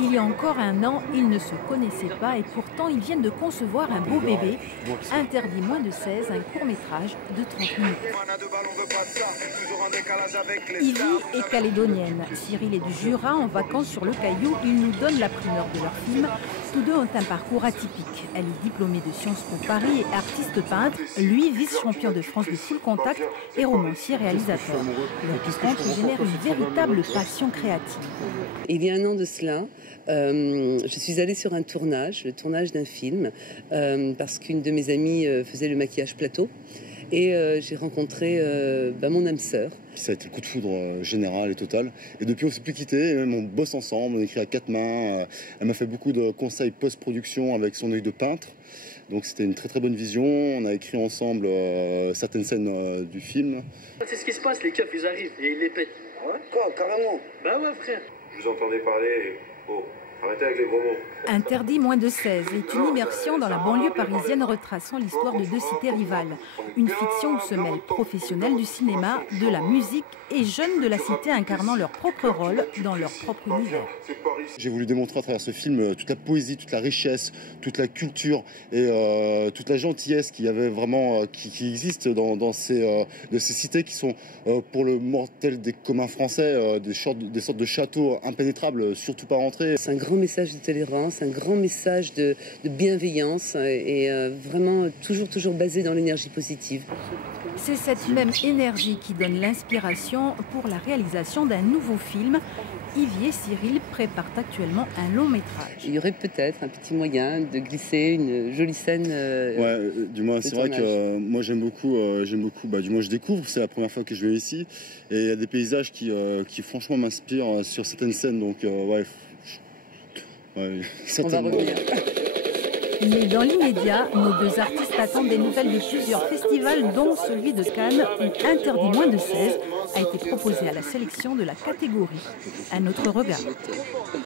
Il y a encore un an, ils ne se connaissaient pas et pourtant ils viennent de concevoir un beau bébé, interdit moins de 16, un court-métrage de 30 minutes. Ivy est calédonienne, Cyril est du Jura, en vacances sur le Caillou, ils nous donnent la primeur de leur film. Tous deux ont un parcours atypique. Elle est diplômée de Sciences Po Paris et artiste peintre, lui vice-champion de France de full contact et romancier-réalisateur. Leur rencontre génère une véritable passion créative. Il y a un an de cela, je suis allée sur un tournage, le tournage d'un film, parce qu'une de mes amies faisait le maquillage plateau. Et j'ai rencontré mon âme sœur. Ça a été le coup de foudre général et total. Et depuis, on ne s'est plus quitté. Même on bosse ensemble, on écrit à 4 mains. Elle m'a fait beaucoup de conseils post-production avec son œil de peintre. Donc c'était une très très bonne vision. On a écrit ensemble certaines scènes du film. C'est ce qui se passe, les keufs, ils arrivent et ils les pètent. Ouais, quoi, carrément. Bah ouais, frère. Je vous entendais parler. Oh, arrêtez avec les gros mots. Interdit moins de 16 est une immersion dans la banlieue parisienne retraçant l'histoire de deux cités rivales. Une fiction où se mêlent professionnels du cinéma, de la musique et jeunes de la cité incarnant leur propre rôle dans leur propre univers. J'ai voulu démontrer à travers ce film toute la poésie, toute la richesse, toute la culture et toute la gentillesse qui avait vraiment, qui existe dans ces cités qui sont pour le mortel des communs français, des sortes de châteaux impénétrables, surtout pas rentrer. C'est un grand message de tolérance, un grand message de bienveillance et vraiment toujours basé dans l'énergie positive. C'est cette même énergie qui donne l'inspiration pour la réalisation d'un nouveau film. Ivy et Cyril préparent actuellement un long métrage. Il y aurait peut-être un petit moyen de glisser une jolie scène. Ouais, du moins c'est vrai que moi j'aime beaucoup, du moins je découvre, c'est la première fois que je vais ici et il y a des paysages qui franchement m'inspirent sur certaines scènes, donc ouais, certainement. On va revenir. Mais dans l'immédiat, nos deux artistes attendent des nouvelles de plusieurs festivals, dont celui de Cannes, où Interdit moins de 16 a été proposé à la sélection de la catégorie. Un autre regard.